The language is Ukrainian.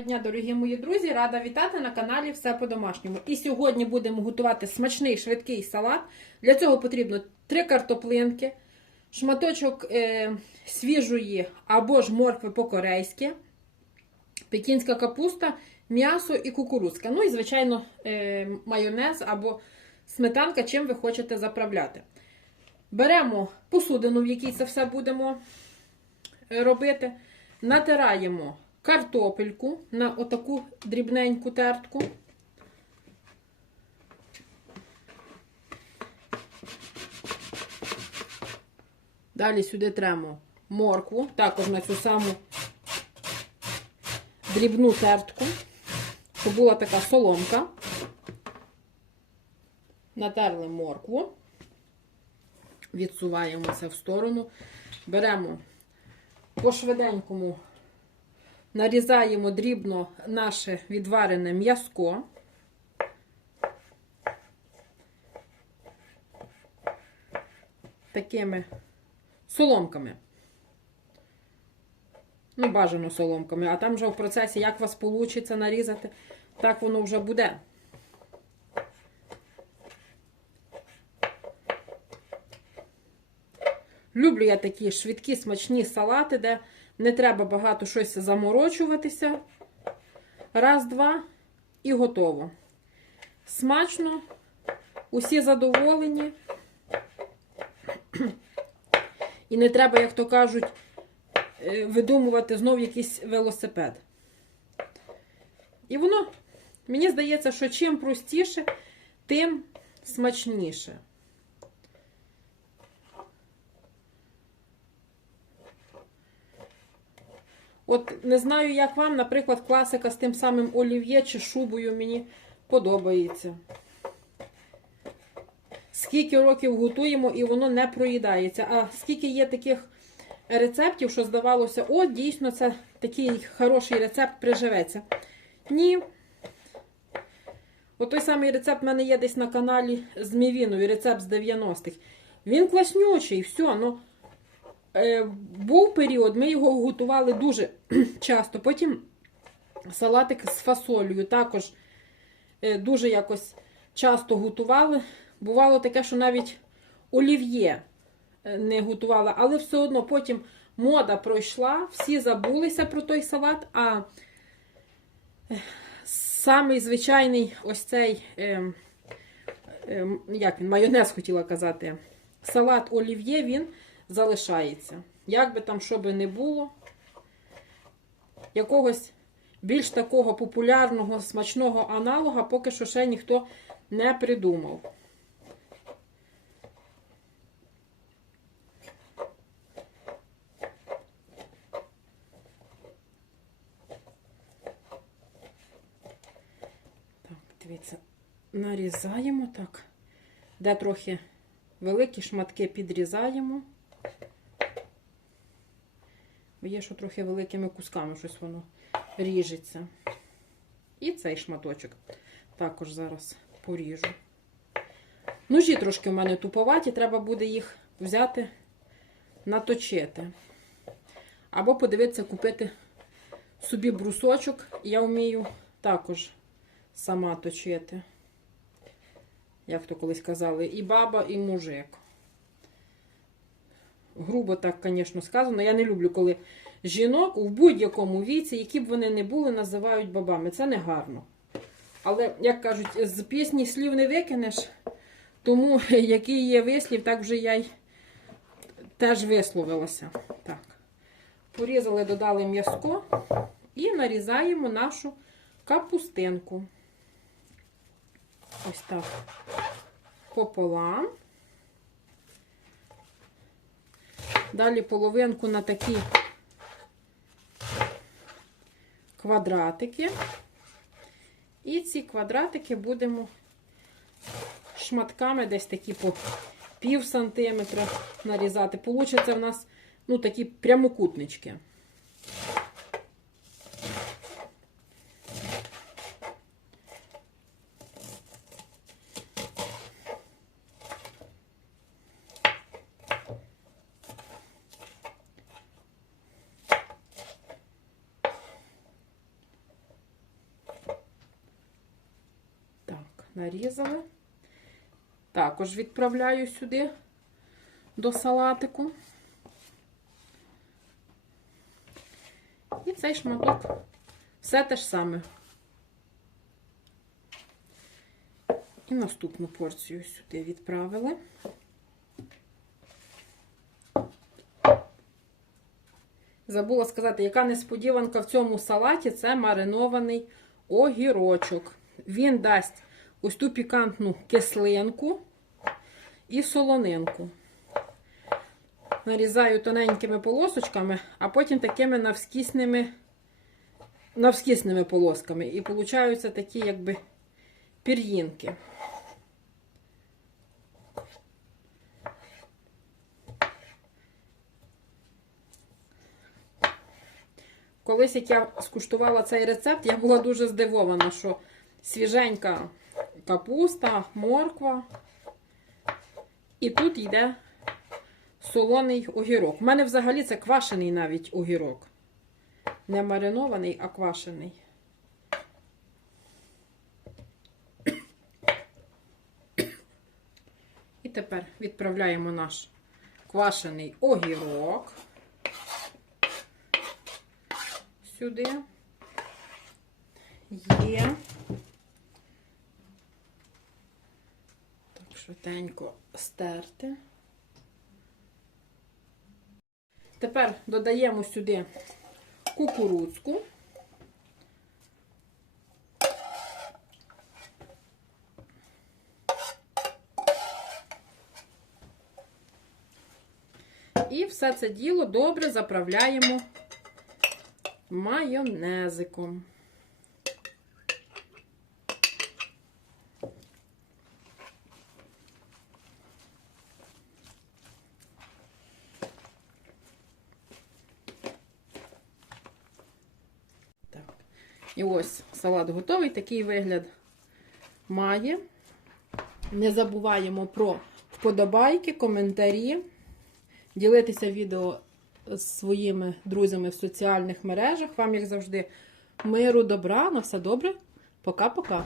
Доброго дня, дорогі мої друзі! Рада вітати на каналі Все по-домашньому. І сьогодні будемо готувати смачний швидкий салат. Для цього потрібно 3 картоплинки, шматочок е, свіжої або ж моркви по-корейськи, пекінська капуста, м'ясо і кукурудзка. Ну і, звичайно, е, майонез або сметанка, чим ви хочете заправляти. Беремо посудину, в якій це все будемо е, робити. Натираємо картопельку на отаку дрібненьку тертку. Далі сюди тремо моркву, також на цю саму дрібну тертку, щоб була така соломка. Натерли моркву, відсуваємо це в сторону, беремо по швиденькому нарізаємо дрібно наше відварене м'язко. Такими соломками. Ну, бажано соломками, а там вже в процесі, як у вас вийде нарізати, так воно вже буде. Люблю я такі швидкі, смачні салати, де не треба багато щось заморочуватися. Раз, два і готово. Смачно, усі задоволені. І не треба, як то кажуть, е, видумувати знов якийсь велосипед. І воно, мені здається, що чим простіше, тим смачніше. От не знаю, як вам, наприклад, класика з тим самим олів'є чи шубою мені подобається. Скільки років готуємо, і воно не проїдається. А скільки є таких рецептів, що здавалося, о, дійсно, це такий хороший рецепт приживеться. Ні. От той самий рецепт в мене є десь на каналі з мівіною, рецепт з 90-х. Він класнючий, все, ну. Е, був період, ми його готували дуже часто. Потім салатик з фасолею також е, дуже якось часто готували. Бувало таке, що навіть олів'є е, не готувала, але все одно потім мода пройшла, всі забулися про той салат. А самий звичайний ось цей, е, е, як він, майонез хотіла казати, салат олів'є, він залишається. Як би там що би не було, якогось більш такого популярного, смачного аналога поки що ще ніхто не придумав. Дивіться, нарізаємо так, де трохи великі шматки підрізаємо. Бо є, що трохи великими кусками щось воно ріжеться. І цей шматочок також зараз поріжу. Ножі трошки в мене туповаті, треба буде їх взяти, наточити. Або подивитися, купити собі брусочок. Я вмію також сама точити. Як то колись казали, і баба, і мужик грубо так, звісно, сказано. Я не люблю, коли жінок у будь-якому віці, які б вони не були, називають бабами. Це не гарно. Але, як кажуть, з пісні слів не викинеш, тому який є вислів, так вже я й теж висловилася. Так. Порізали, додали м'язко і нарізаємо нашу капустинку. Ось так пополам. Далі половинку на такі квадратики. І ці квадратики будемо шматками десь такі по пів сантиметра нарізати. Получиться в нас ну, такі прямокутнички. Нарізали. Також відправляю сюди до салатику. І цей шматок все те ж саме. І наступну порцію сюди відправили. Забула сказати, яка несподіванка в цьому салаті це маринований огірочок. Він дасть ось ту пікантну кислинку і солонинку. Нарізаю тоненькими полосочками, а потім такими навскісними, навскісними полосками. І получаються такі, якби, пір'їнки. Колись, як я скуштувала цей рецепт, я була дуже здивована, що свіженька капуста, морква. І тут йде солоний огірок. У мене взагалі це квашений навіть огірок. Не маринований, а квашений. І тепер відправляємо наш квашений огірок сюди. Є. Так, швиденько стерти. Тепер додаємо сюди кукурудзку. І все це діло добре заправляємо майонезиком. І ось салат готовий, такий вигляд має. Не забуваємо про вподобайки, коментарі, ділитися відео з своїми друзями в соціальних мережах. Вам, як завжди, миру, добра, на все добре. Пока-пока.